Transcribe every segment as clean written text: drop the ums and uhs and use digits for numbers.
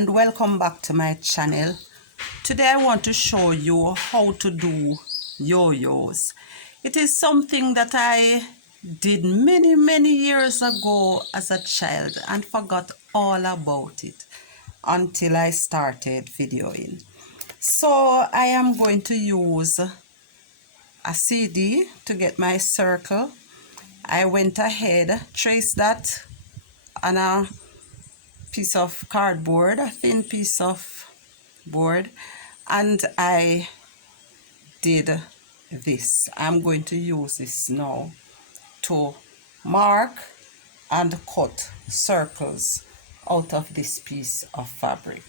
and welcome back to my channel. Today I want to show you how to do yo-yos. It is something that I did many years ago as a child and forgot all about it until I started videoing. So I am going to use a CD to get my circle. I went ahead, traced that on a piece of cardboard, a thin piece of board, and I did this. I'm going to use this now to mark and cut circles out of this piece of fabric.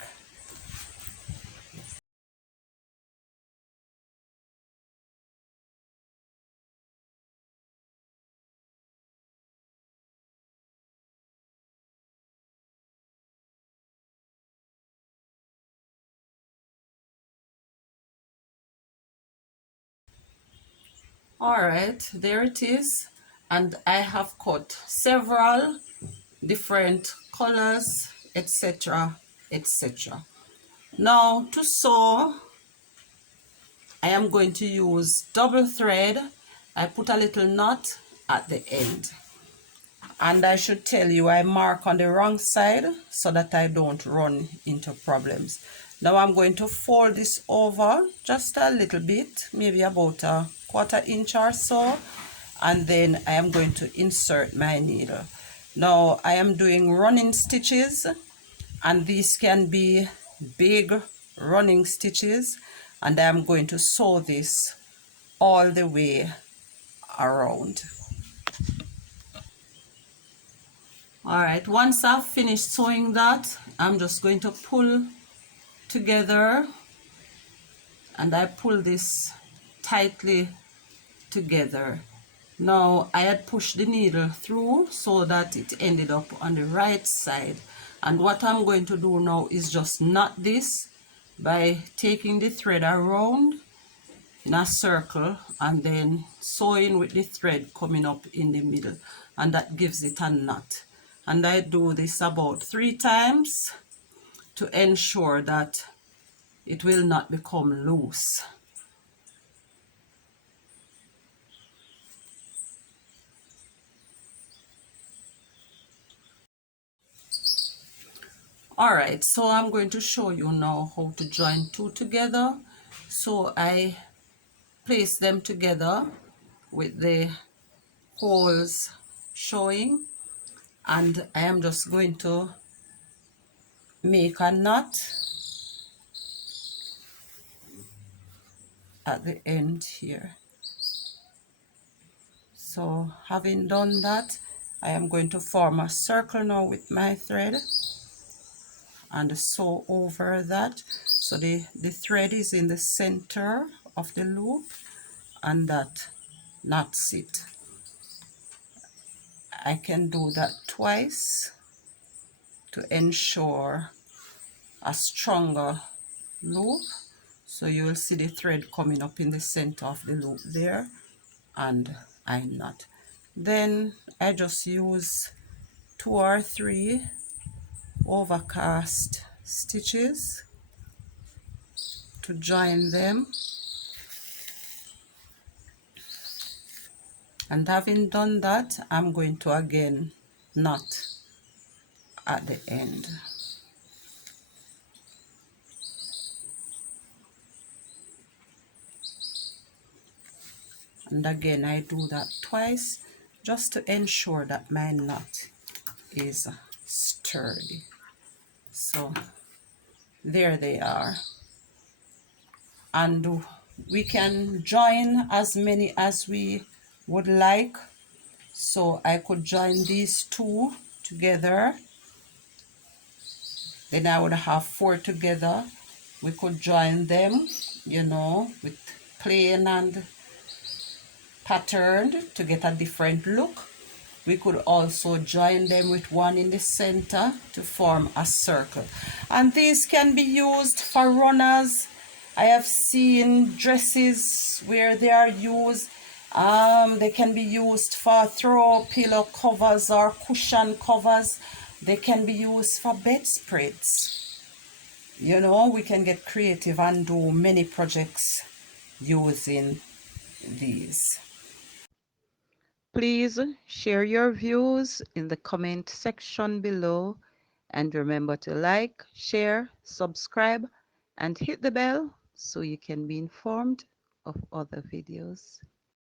Alright, there it is, and I have cut several different colors, etc, etc. Now to sew, I am going to use double thread. I put a little knot at the end, and I should tell you I mark on the wrong side so that I don't run into problems. Now I'm going to fold this over just a little bit, maybe about a 1/4 inch or so, and then I am going to insert my needle. Now I am doing running stitches, and these can be big running stitches, and I am going to sew this all the way around. Alright, once I've finished sewing that, I'm just going to pull together, and I pull this tightly together. Now I had pushed the needle through so that it ended up on the right side, and what I'm going to do now is just knot this by taking the thread around in a circle and then sewing with the thread coming up in the middle, and that gives it a knot. And I do this about 3 times to ensure that it will not become loose. Alright, so I'm going to show you now how to join 2 together. So I place them together with the holes showing, and I am just going to make a knot at the end here. So having done that, I am going to form a circle now with my thread and sew over that. So the thread is in the center of the loop, and that knots it. I can do that twice to ensure a stronger loop. So you will see the thread coming up in the center of the loop there, and I knot. Then I just use 2 or 3 overcast stitches to join them, and having done that, I'm going to again knot at the end. And again I do that twice just to ensure that my knot is sturdy. So there they are, and we can join as many as we would like. So I could join these 2 together, then I would have 4 together. We could join them, you know, with plain and patterned to get a different look. We could also join them with 1 in the center to form a circle. And these can be used for runners. I have seen dresses where they are used. They can be used for throw pillow covers or cushion covers. They can be used for bedspreads. You know, we can get creative and do many projects using these. Please share your views in the comment section below, and remember to like, share, subscribe, and hit the bell so you can be informed of other videos.